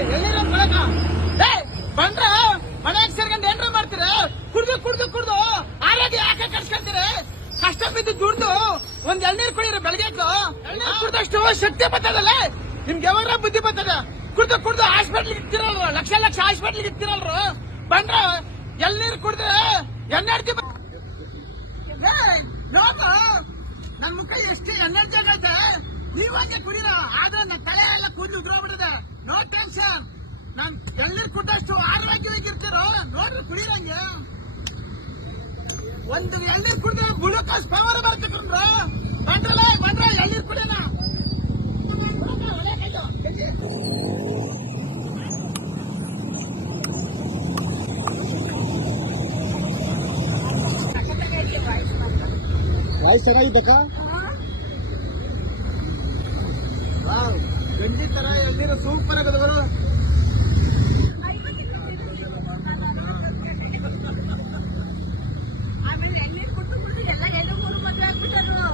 ಎಲ್ಲಿರೋ ಕೊಳಕ ಬಂದ್ರ ಮನೆಯಾಗ ಸೇರ್ಕೊಂಡು ಏನ್ರ ಮಾಡ್ತೀರ? ಕುಡ್ದು ಕುಡ್ದು ಕುಡ್ದು ಆರೋಗ್ಯ ಯಾಕೆ ಕಳ್ಸ್ಕೊಂತೀರಿ? ಕಷ್ಟ ಬಿದ್ದು ದುಡ್ದು ಒಂದ್ ಎಳ್ನೀರ್ ಕುಡಿದ್ರೆ ಬೆಳಗ್ಗೆದ್ದು ಎಳ್ನೀರ್ ಕುಡ್ದಷ್ಟು ಶಕ್ತಿ ಬರ್ತದಲ್ಲ. ನಿಮ್ಗೆ ಯಾವಾಗ ಬುದ್ಧಿ ಬರ್ತದ? ಕುಡ್ದು ಕುಡ್ದು ಹಾಸ್ಪಿಟ್ಲ್ ಇರ್ತಿರಲ್ರು, ಲಕ್ಷ ಲಕ್ಷ ಹಾಸ್ಪಿಟ್ಲ್ ಇರ್ತಿರಲ್ರು. ಬಂದ್ರ ಎಳ್ನೀರ್ ಕುಡ್ದ್ರೆ ಎಣ್ಣೆ ನೋಡು ನನ್ ಮುಖ ಎಷ್ಟು ಎನರ್ಜಿ ಆಗೈತೆ. ನೀವಾಗೆ ಕುಡೀರ, ಆದ್ರೆ ನನ್ನ ತಲೆ ಎಲ್ಲ ಕೂದಲು ಉಗ್ರೋಗ್ಬಿಟ್ಟಿದೆ. No tension. ನಾನ್ ಎಳ್ನೀರ್ ಕುಡ್ದಷ್ಟು ಆರೋಗ್ಯವಾಗಿರ್ತೀರೋ ನೋಡ್ರಿ, ಕುಡೀರಂಗೆ. ಒಂದು ಎಳ್ನೀರ್ ಕುಡಿದ್ರೆ ಗ್ಲೂಕೋಸ್ ಪವರ್ ಬರ್ತಿದ್ರು. ಬಂದ್ರಲ್ಲ ಬಂದ್ರ ಎಳ್ನೀರ್ ಕುಡಿಯೋಣ. ವಾಯ್ಸ್ ಚೆನ್ನಾಗಿದ್ದಕ್ಕ. ಗಂಜಿ ತರ ಎಳ್ನೀರು ಸೂಪರ್ ಆಗದವರು. ಆಮೇಲೆ ಎಣ್ಣೆ ಕೊಟ್ಟು ಎಲ್ಲ 2-3 ಮದುವೆ ಆಗ್ಬಿಟ್ಟರು.